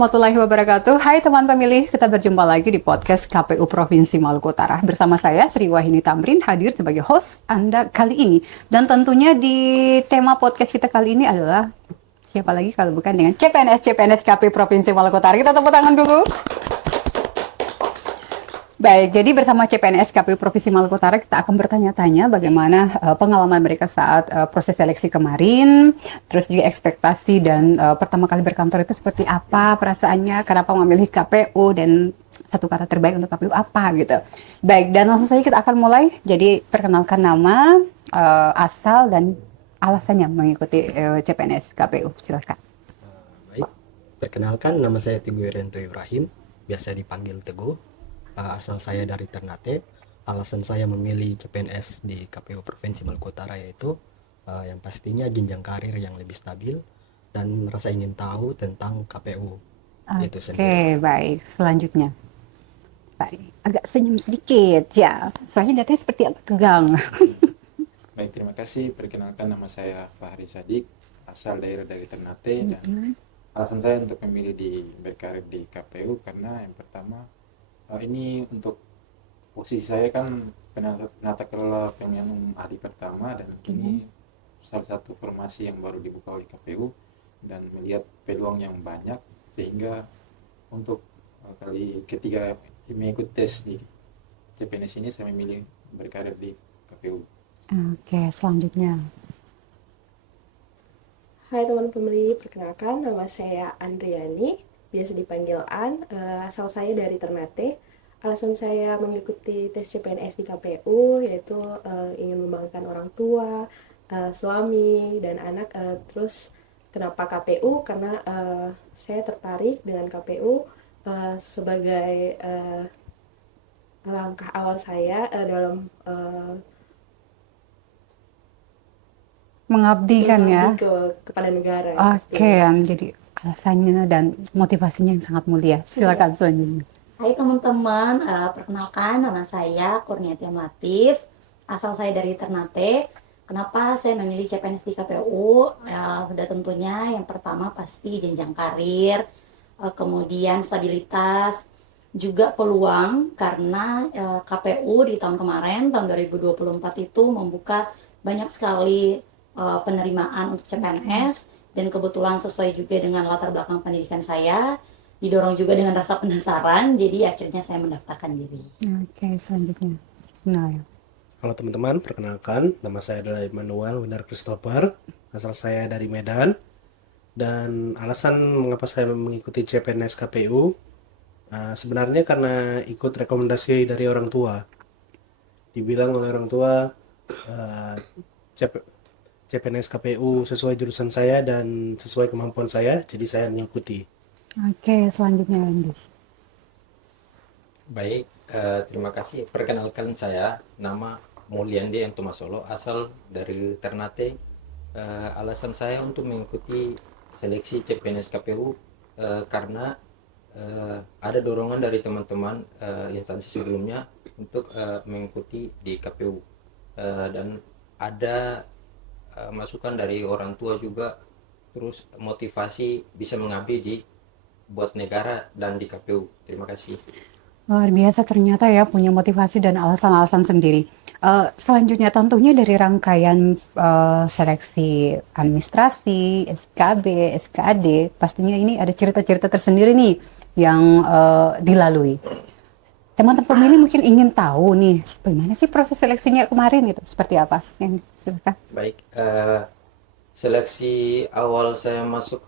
Warahmatullahi wabarakatuh. Hai teman pemilih, kita berjumpa lagi di podcast KPU Provinsi Maluku Utara. Bersama saya Sri Wahini Tamrin hadir sebagai host Anda kali ini. Dan tentunya di tema podcast kita kali ini adalah siapa lagi kalau bukan dengan CPNS KPU Provinsi Maluku Utara. Kita tepuk tangan dulu. Baik, jadi bersama CPNS KPU Provinsi Maluku Utara kita akan bertanya-tanya bagaimana pengalaman mereka saat proses seleksi kemarin, terus juga ekspektasi dan pertama kali berkantor itu seperti apa perasaannya, kenapa memilih KPU dan satu kata terbaik untuk KPU apa gitu. Baik, dan langsung saja kita akan mulai. Jadi perkenalkan nama, asal dan alasannya mengikuti CPNS KPU. Silakan. Baik, perkenalkan nama saya Teguh Irianto Ibrahim, biasa dipanggil Teguh. Asal saya dari Ternate. Alasan saya memilih CPNS di KPU Provinsi Maluku Utara yaitu yang pastinya jenjang karir yang lebih stabil dan rasa ingin tahu tentang KPU itu Oke, sendiri. baik. Selanjutnya. Baik, agak senyum sedikit ya, soalnya datanya seperti agak tegang. Baik, terima kasih. Perkenalkan nama saya Fahri Sadik, asal daerah dari Ternate, dan alasan saya untuk memilih berkarir di KPU karena yang pertama, ini untuk posisi saya kan penata kelola pemilihan umum ahli pertama, dan ini salah satu formasi yang baru dibuka oleh KPU dan melihat peluang yang banyak sehingga untuk kali ketiga mengikut tes di CPNS ini saya memilih berkarir di KPU. Oke, selanjutnya. Hai teman pemilih, perkenalkan nama saya Andriani, biasa dipanggil An, asal saya dari Ternate. Alasan saya mengikuti tes CPNS di KPU yaitu ingin membanggakan orang tua, suami, dan anak. Terus kenapa KPU? Karena saya tertarik dengan KPU sebagai langkah awal saya dalam Mengabdi kan ya. kepada negara. Oke, jadi alasannya dan motivasinya yang sangat mulia. Silakan selanjutnya. Hai teman-teman, perkenalkan nama saya Kurniati Latif, asal saya dari Ternate. Kenapa saya memilih CPNS di KPU? Sudah tentunya yang pertama pasti jenjang karir, kemudian stabilitas, juga peluang karena KPU di tahun kemarin, tahun 2024 itu membuka banyak sekali penerimaan untuk CPNS dan kebetulan sesuai juga dengan latar belakang pendidikan saya. Didorong juga dengan rasa penasaran, jadi akhirnya saya mendaftarkan diri. Oke, selanjutnya. Nah, Halo teman-teman, perkenalkan nama saya adalah Immanuel Winar Christopher, asal saya dari Medan. Dan alasan mengapa saya mengikuti CPNS KPU sebenarnya karena ikut rekomendasi dari orang tua. Dibilang oleh orang tua CPNS KPU sesuai jurusan saya dan sesuai kemampuan saya, jadi saya mengikuti. oke, selanjutnya Andy. Baik, terima kasih. Perkenalkan saya, nama Mulyandi Antomasolo, asal dari Ternate. Alasan saya untuk mengikuti seleksi CPNS KPU karena ada dorongan dari teman-teman instansi sebelumnya untuk mengikuti di KPU dan ada masukan dari orang tua juga, terus motivasi bisa mengabdi buat negara dan di KPU. Terima kasih. Luar biasa ternyata ya punya motivasi dan alasan-alasan sendiri. Selanjutnya tentunya dari rangkaian seleksi administrasi, SKB, SKAD, pastinya ini ada cerita-cerita tersendiri nih yang dilalui. Teman-teman pemilih mungkin ingin tahu nih, bagaimana sih proses seleksinya kemarin gitu, seperti apa? Yang silakan. Baik, seleksi awal saya masuk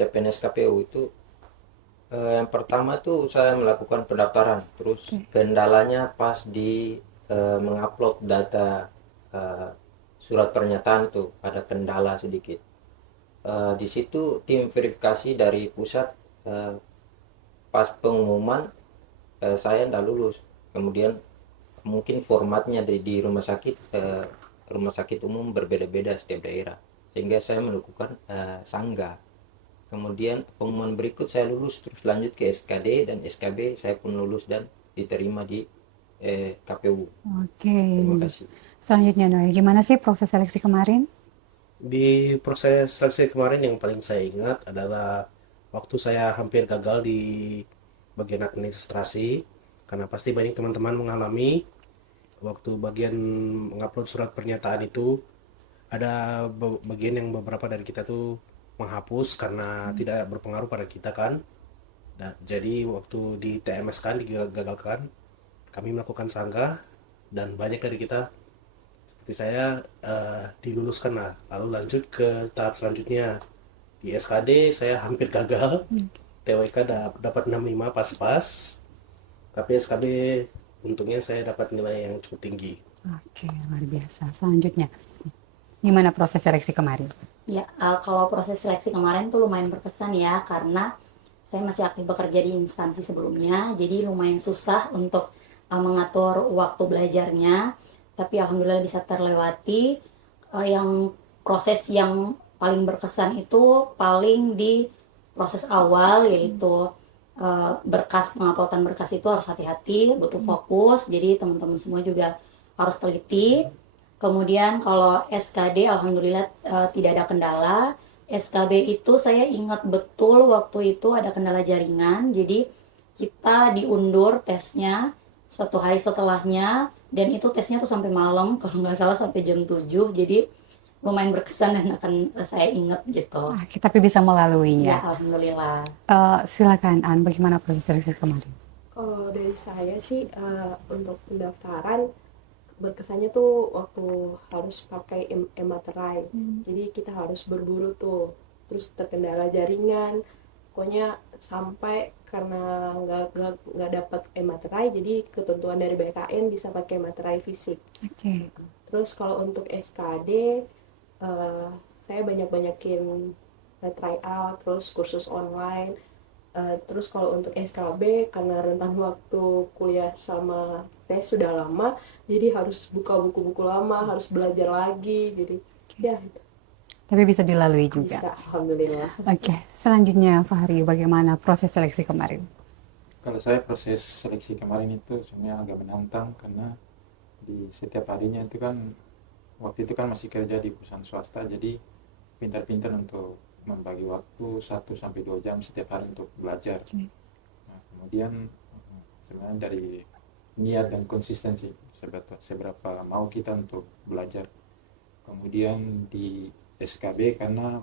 CPNS KPU itu yang pertama tuh saya melakukan pendaftaran, terus kendalanya pas di mengupload data surat pernyataan tuh ada kendala sedikit. Di situ tim verifikasi dari pusat pas pengumuman saya tidak lulus. Kemudian mungkin formatnya di rumah sakit umum berbeda-beda setiap daerah, sehingga saya melakukan sanggah. Kemudian pengumuman berikut saya lulus, terus lanjut ke SKD dan SKB saya pun lulus dan diterima di KPU. Oke. Terima kasih. Selanjutnya Noy, gimana sih proses seleksi kemarin? Di proses seleksi kemarin yang paling saya ingat adalah waktu saya hampir gagal di bagian administrasi, karena pasti banyak teman-teman mengalami waktu bagian mengupload surat pernyataan itu ada bagian yang beberapa dari kita tuh menghapus karena tidak berpengaruh pada kita kan. Nah, jadi waktu di TMS kan digagalkan, kami melakukan sanggah dan banyak dari kita seperti saya diluluskan lah. Lalu lanjut ke tahap selanjutnya. Di SKD saya hampir gagal. TWK dapat 65 pas-pas. Tapi SKB untungnya saya dapat nilai yang cukup tinggi. Oke, luar biasa. Selanjutnya, gimana proses seleksi kemarin? Ya, kalau proses seleksi kemarin tuh lumayan berkesan ya, karena saya masih aktif bekerja di instansi sebelumnya, jadi lumayan susah untuk mengatur waktu belajarnya, tapi alhamdulillah bisa terlewati. Yang proses yang paling berkesan itu paling di proses awal, yaitu berkas, penguploadan berkas itu harus hati-hati, butuh fokus, jadi teman-teman semua juga harus teliti. Kemudian kalau SKD alhamdulillah tidak ada kendala. SKB itu saya ingat betul waktu itu ada kendala jaringan, jadi kita diundur tesnya 1 hari setelahnya, dan itu tesnya tuh sampai malam, kalau nggak salah sampai jam 7, jadi lumayan berkesan dan akan saya ingat gitu. Tapi bisa melaluinya. Ya, alhamdulillah. Silakan An, bagaimana proses seleksi kemarin? Kalau dari saya sih untuk pendaftaran berkesannya tuh waktu harus pakai e-materai. Jadi kita harus berburu tuh, terus terkendala jaringan, pokoknya sampai karena nggak dapat e-materai, jadi ketentuan dari BKN bisa pakai materai fisik. Oke. Terus kalau untuk SKD saya banyakin try out, terus kursus online. Terus kalau untuk SKB, karena rentan waktu kuliah sama tes sudah lama, jadi harus buka buku-buku lama, harus belajar lagi, jadi ya Tapi bisa dilalui juga. bisa, alhamdulillah. Oke, selanjutnya Fahri, bagaimana proses seleksi kemarin? Kalau saya proses seleksi kemarin itu sebenarnya agak menantang, karena di setiap harinya itu kan, waktu itu kan masih kerja di perusahaan swasta, jadi pintar-pintar untuk membagi waktu 1-2 jam setiap hari untuk belajar. Nah, kemudian sebenarnya dari niat dan konsistensi seberapa mau kita untuk belajar. Kemudian di SKB, karena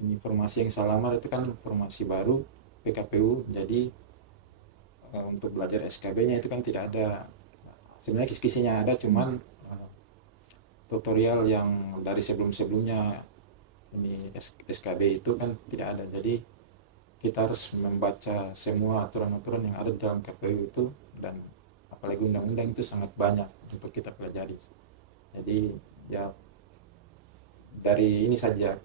informasi yang saya lamar itu kan informasi baru PKPU, jadi untuk belajar SKB-nya itu kan tidak ada, sebenarnya kisi-kisinya ada, cuman tutorial yang dari sebelum-sebelumnya ini SKB itu kan tidak ada, jadi kita harus membaca semua aturan-aturan yang ada dalam KPU itu, dan apalagi undang-undang itu sangat banyak untuk kita pelajari. Jadi ya dari ini saja,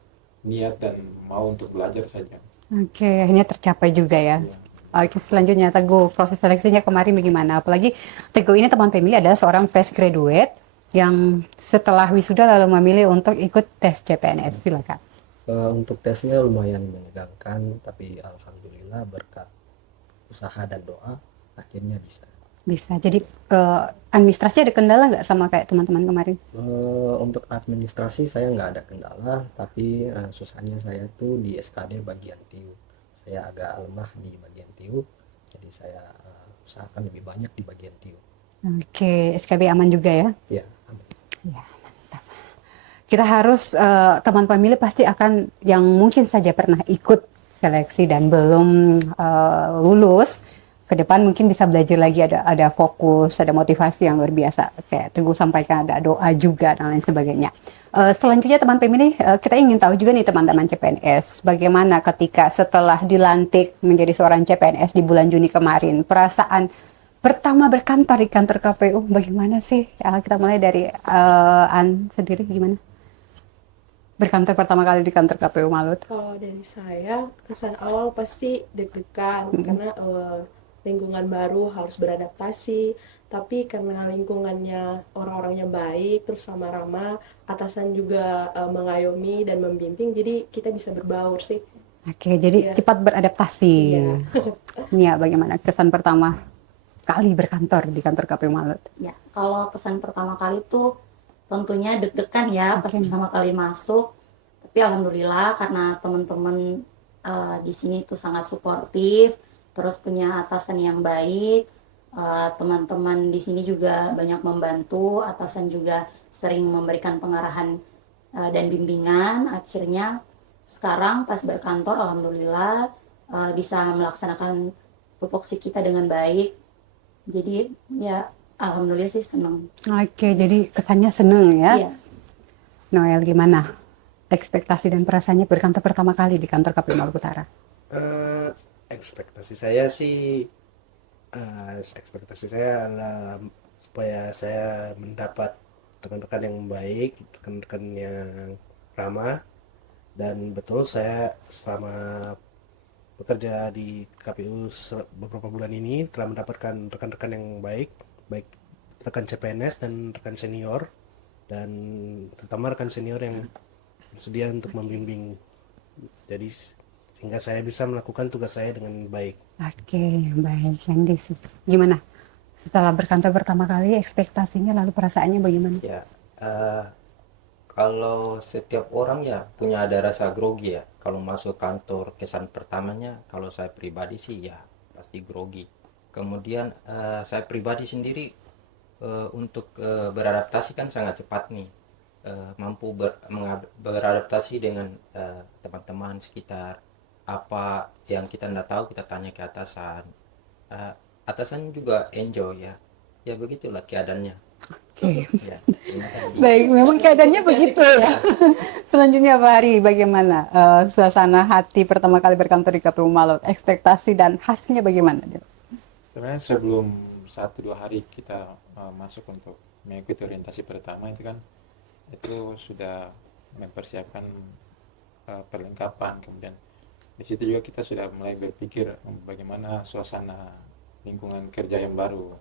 niat dan mau untuk belajar saja. Oke, akhirnya tercapai juga ya. Ya. Oke, selanjutnya Teguh, proses seleksinya kemarin bagaimana? Apalagi Teguh ini teman PMI adalah seorang fresh graduate yang setelah wisuda lalu memilih untuk ikut tes CPNS. Silakan. Untuk tesnya lumayan menegangkan, tapi alhamdulillah berkat usaha dan doa akhirnya bisa. Bisa. Jadi administrasi ada kendala nggak sama kayak teman-teman kemarin? Untuk administrasi saya nggak ada kendala, tapi susahnya saya tuh di SKD bagian TIU. Saya agak lemah di bagian TIU, jadi saya usahakan lebih banyak di bagian TIU. Oke, SKB aman juga ya? Ya, amin. Ya, mantap. Kita harus, teman pemilih pasti akan yang mungkin saja pernah ikut seleksi dan belum lulus, ke depan mungkin bisa belajar lagi, ada fokus, ada motivasi yang luar biasa. Kayak Teguh sampaikan, ada doa juga dan lain sebagainya. Selanjutnya teman pemilih, kita ingin tahu juga nih teman-teman CPNS, bagaimana ketika setelah dilantik menjadi seorang CPNS di bulan Juni kemarin, perasaan pertama berkantor di kantor KPU bagaimana sih? Kita mulai dari An sendiri, gimana? Berkantor pertama kali di kantor KPU Malut. Kalau dari saya, kesan awal pasti deg-degan karena lingkungan baru, harus beradaptasi. Tapi karena lingkungannya orang-orangnya baik, terus ramah-ramah, atasan juga mengayomi dan membimbing, jadi kita bisa berbaur sih. Oke, jadi Iya. cepat beradaptasi. Iya. Nia, bagaimana kesan pertama kali berkantor di kantor KPU Malut? Ya, kalau kesan pertama kali tuh tentunya deg-degan ya pas Oke. pertama kali masuk. Tapi alhamdulillah karena teman-teman di sini tuh sangat suportif, terus punya atasan yang baik. Teman-teman di sini juga banyak membantu, atasan juga sering memberikan pengarahan dan bimbingan. Akhirnya sekarang pas berkantor, alhamdulillah bisa melaksanakan tupoksi kita dengan baik. Jadi ya alhamdulillah sih senang. Oke, jadi kesannya seneng ya. Iya. Noel, gimana ekspektasi dan perasaannya berkantor pertama kali di kantor KPU Maluku Utara? Ekspektasi saya sih, ekspektasi saya adalah supaya saya mendapat rekan-rekan yang baik, rekan-rekan yang ramah, dan betul saya selama bekerja di KPU beberapa bulan ini telah mendapatkan rekan-rekan yang baik, baik rekan CPNS dan rekan senior, dan terutama rekan senior yang bersedia untuk membimbing. Jadi sehingga saya bisa melakukan tugas saya dengan baik. Oke, baik. Yang gimana? Setelah berkantor pertama kali, ekspektasinya lalu perasaannya bagaimana? Ya, kalau setiap orang ya punya ada rasa grogi ya. Kalau masuk kantor, kesan pertamanya kalau saya pribadi sih ya pasti grogi. Kemudian saya pribadi sendiri untuk beradaptasi kan sangat cepat nih. Mampu beradaptasi dengan teman-teman sekitar. Apa yang kita tidak tahu kita tanya ke atasan. Atasan juga enjoy ya. Ya begitulah keadaannya. Oke. Ya, terima kasih. Baik, memang keadaannya begitu ya. Selanjutnya Pak Hari, bagaimana suasana hati pertama kali berkantor di KPU Malut? Ekspektasi dan hasilnya bagaimana? Sebenarnya sebelum 1-2 hari kita masuk untuk mengikuti orientasi pertama itu kan, itu sudah mempersiapkan perlengkapan. Kemudian di situ juga kita sudah mulai berpikir bagaimana suasana lingkungan kerja yang baru,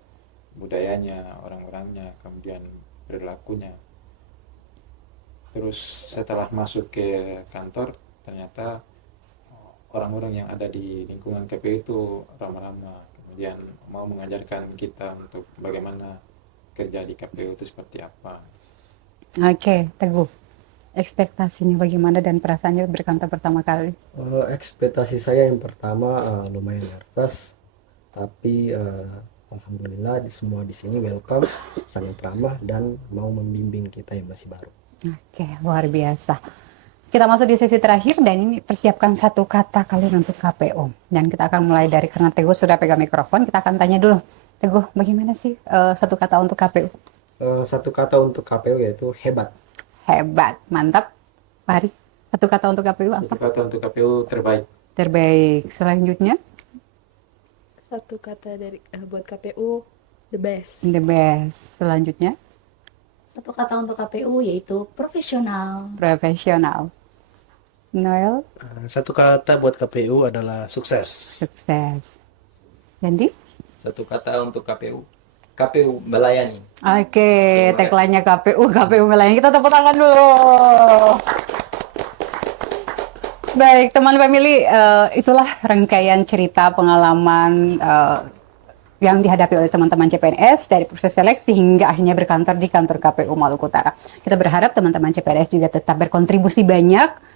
budayanya, orang-orangnya, kemudian perilakunya. Terus setelah masuk ke kantor, ternyata orang-orang yang ada di lingkungan KPU itu ramah-ramah, kemudian mau mengajarkan kita untuk bagaimana kerja di KPU itu seperti apa. Oke, Teguh. Ekspektasinya bagaimana dan perasaannya berkantor pertama kali? Ekspektasi saya yang pertama lumayan nervous, tapi alhamdulillah semua di sini welcome, sangat ramah dan mau membimbing kita yang masih baru. Oke, luar biasa. Kita masuk di sesi terakhir dan ini persiapkan satu kata kalian untuk KPU. Dan kita akan mulai dari karena Teguh sudah pegang mikrofon, kita akan tanya dulu. Teguh, bagaimana sih satu kata untuk KPU? Satu kata untuk KPU yaitu hebat. Hebat, mantap. Pak Hari, satu kata untuk KPU Satu apa? kata untuk KPU terbaik. Terbaik. Selanjutnya, Satu kata dari buat KPU, the best. the best. Selanjutnya, Satu kata untuk KPU yaitu profesional. profesional. Noel, Satu kata buat KPU adalah sukses. sukses. Yanti? Satu kata untuk KPU, KPU melayani. Oke, tagline-nya KPU melayani. Kita tepuk tangan dulu. Baik, teman family, itulah rangkaian cerita pengalaman yang dihadapi oleh teman-teman CPNS dari proses seleksi hingga akhirnya berkantor di kantor KPU Maluku Utara. Kita berharap teman-teman CPNS juga tetap berkontribusi banyak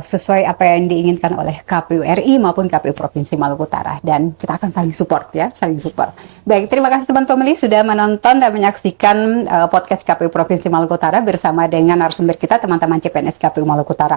sesuai apa yang diinginkan oleh KPU RI maupun KPU Provinsi Maluku Utara, dan kita akan saling support ya, saling support. Baik, terima kasih teman family sudah menonton dan menyaksikan podcast KPU Provinsi Maluku Utara bersama dengan narasumber kita teman-teman CPNS KPU Maluku Utara.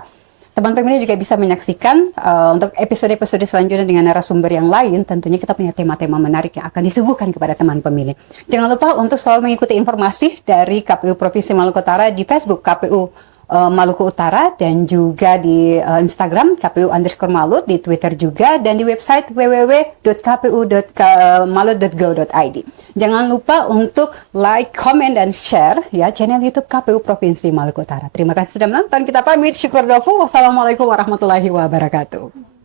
Teman family juga bisa menyaksikan untuk episode-episode selanjutnya dengan narasumber yang lain. Tentunya kita punya tema-tema menarik yang akan disuguhkan kepada teman pemilih. Jangan lupa untuk selalu mengikuti informasi dari KPU Provinsi Maluku Utara di Facebook KPU Maluku Utara dan juga di Instagram KPU_Malut, di Twitter juga, dan di website www.kpu.malut.go.id. Jangan lupa untuk like, comment, dan share ya channel YouTube KPU Provinsi Maluku Utara. Terima kasih sudah menonton. Kita pamit. Syukur dofu. Wassalamualaikum warahmatullahi wabarakatuh.